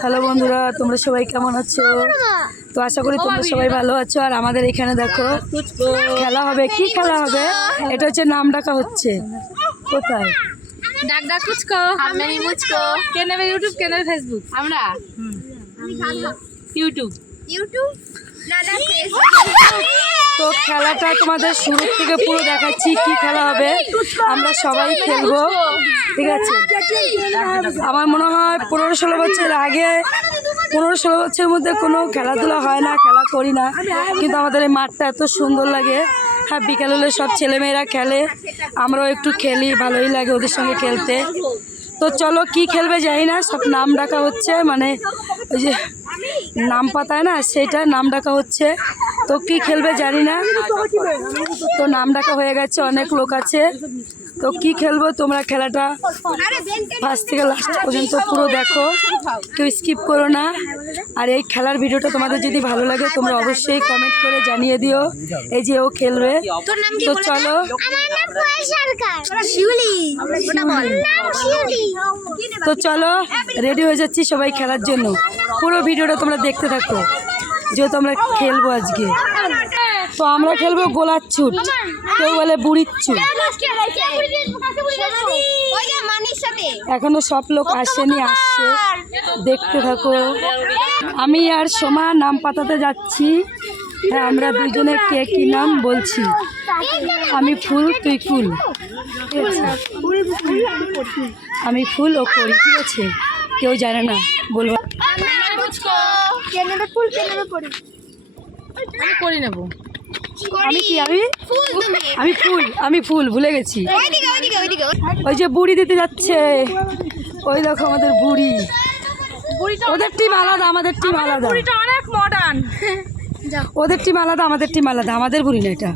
Hello বন্ধুরা তোমরা সবাই কেমন আছো? তো আশা করি তোমরা সবাই ভালো আছো। আর আমাদের এখানে দেখো খেলা হবে। কি খেলা হবে? এটা হচ্ছে নাম ডাকা হচ্ছে। কোথায়? ইউটিউব। ফেসবুক আমরা ইউটিউব ইউটিউব তো খেলাটা তোমাদের শুরু থেকে পুরো দেখাচ্ছি, কি খেলা হবে। আমরা সবাই খেলব। ঠিক আছে? আমার মনে হয় পনেরো ষোলো বছর আগে, পনেরো ষোলো বছরের মধ্যে কোনো খেলাধুলা হয় না, খেলা করি না। কিন্তু আমাদের এই মাঠটা এত সুন্দর লাগে। হ্যাঁ বিকেল হলে সব ছেলেমেয়েরা খেলে। আমরাও একটু খেলি, ভালোই লাগে ওদের সঙ্গে খেলতে। তো চলো, কি খেলবে জানি না, সব নাম ডাকা হচ্ছে। মানে ওই যে নাম পাতায় না, সেটা নাম ডাকা হচ্ছে। তো কি খেলবে জানি না। তো নাম ডাকা হয়ে গেছে অনেক লোক আছে। তো কি খেলব তোমরা খেলাটা? ফার্স্ট থেকে লাস্ট পর্যন্ত পুরো দেখো। কেউ স্কিপ করো না। আর এই খেলার ভিডিওটা তোমাদের যদি ভালো লাগে তোমরা অবশ্যই কমেন্ট করে জানিয়ে দিও। এই যে ও খেলবে। তো চলো। আমার নাম পয় সরকার। শিউলি। ওটা বল। নাম শিউলি। তো চলো রেডি হয়ে যাচ্ছি সবাই খেলার জন্য। পুরো ভিডিওটা তোমরা দেখতে থাকো। যেহেতু আমরা খেলব আজকে। তো আমরা খেলব গোলার ছুট। কেউ বলে বুড়ির ছুট। এখনও সব লোক আসেনি, আসছে। দেখতে থাকো। আমি আর সোমা নাম পাতাতে যাচ্ছি। হ্যাঁ আমরা দুজনে কে কি নাম বলছি। আমি ফুল, তুই ফুল। আমি ফুল ও করি, ঠিক আছে? কেউ জানে না, বলব ফুল করি আমি করে নেব। আমি কি আমি? ফুল আমি ফুল আমি ফুল ভুলে গেছি। ওইদিকে ওইদিকে ওইদিকে। ওই যে বুড়ি দিতে যাচ্ছে। ওই দেখো আমাদের বুড়ি। ওদের টিম আলাদা আমাদের টিম আলাদা। এটা অনেক মডার্ন ওদের টিম আলাদা আমাদের টিম আলাদা। আমাদের বুড়ি না এটা।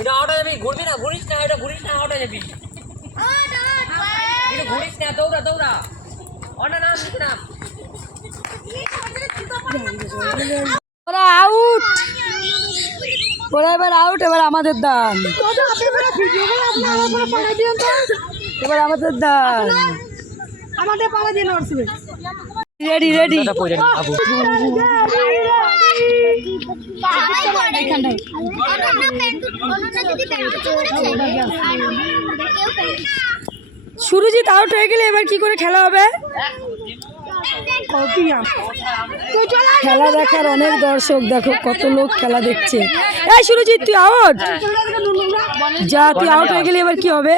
এটা আউট যাবি ঘুরবি না ঘুরিস না এটা ঘুরিস না আউট যাবি। ঘুরিস না দৌড়া দৌড়া। ওরা আউট ওরা এবার আউট এবার আমাদের দান। এবার আমাদের দান। আমাদের পালা দিয়ে নড়ছে রেডি রেডি সুরজিৎ আউট হয়ে গেলে এবার কি করে খেলা হবে? খেলা দেখার অনেক দর্শক, দেখো কত লোক খেলা দেখছে। এই সুরজিৎ, তুই আউট যা, তুই আউট হয়ে গেলে এবার কি হবে?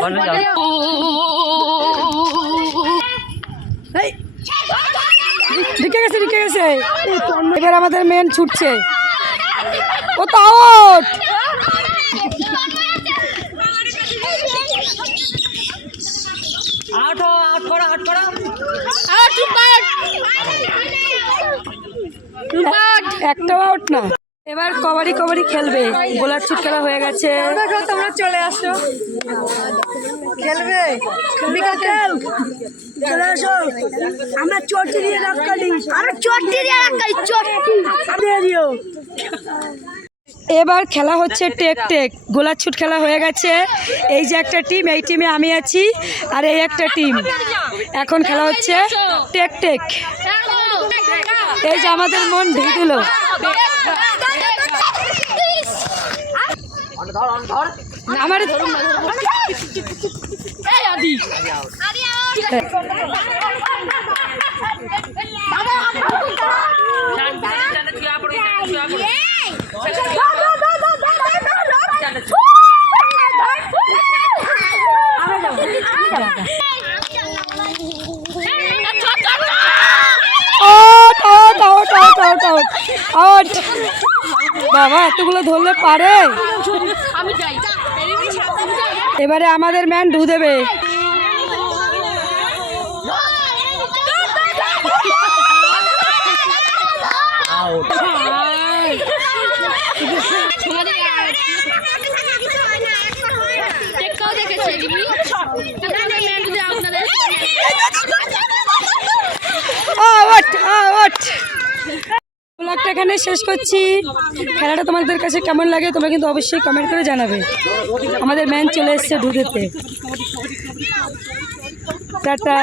ঢুকে গেছে ঢুকে গেছে। এবার আমাদের মেন ছুটছে। ও তো আউট হ আউট করো আউট করো একটাও আউট না। এবার কবাডি কবাডি খেলবে। গোলার ছুট খেলা হয়ে গেছে। তোমরা চলে আসো। খেলবে। খেল। চলে আসো। আমরা চটি দিয়ে রাখালি আমরা চট্টি দিয়ে রাখাই চট্টি দিও এবার খেলা হচ্ছে টেক টেক। গোলার ছুট খেলা হয়ে গেছে। এই যে একটা টিম এই টিমে আমি আছি। আর এই একটা টিম এখন খেলা হচ্ছে টেক টেক। এই যে আমাদের মন ঢেকে দিল। আমার আউট বাবা এতগুলো ধরলে পারে। এবারে আমাদের ম্যান ঢু দেবে। দেখেছে আপনাদের মেন যদি আপনাদের আউট আউট ব্লগটা এখানে শেষ করছি। খেলাটা তোমাদের কাছে কেমন লাগে তোমরা কিন্তু অবশ্যই কমেন্ট করে জানাবে। আমাদের ম্যান চলে এসছে ঢুকেতে। টাটা।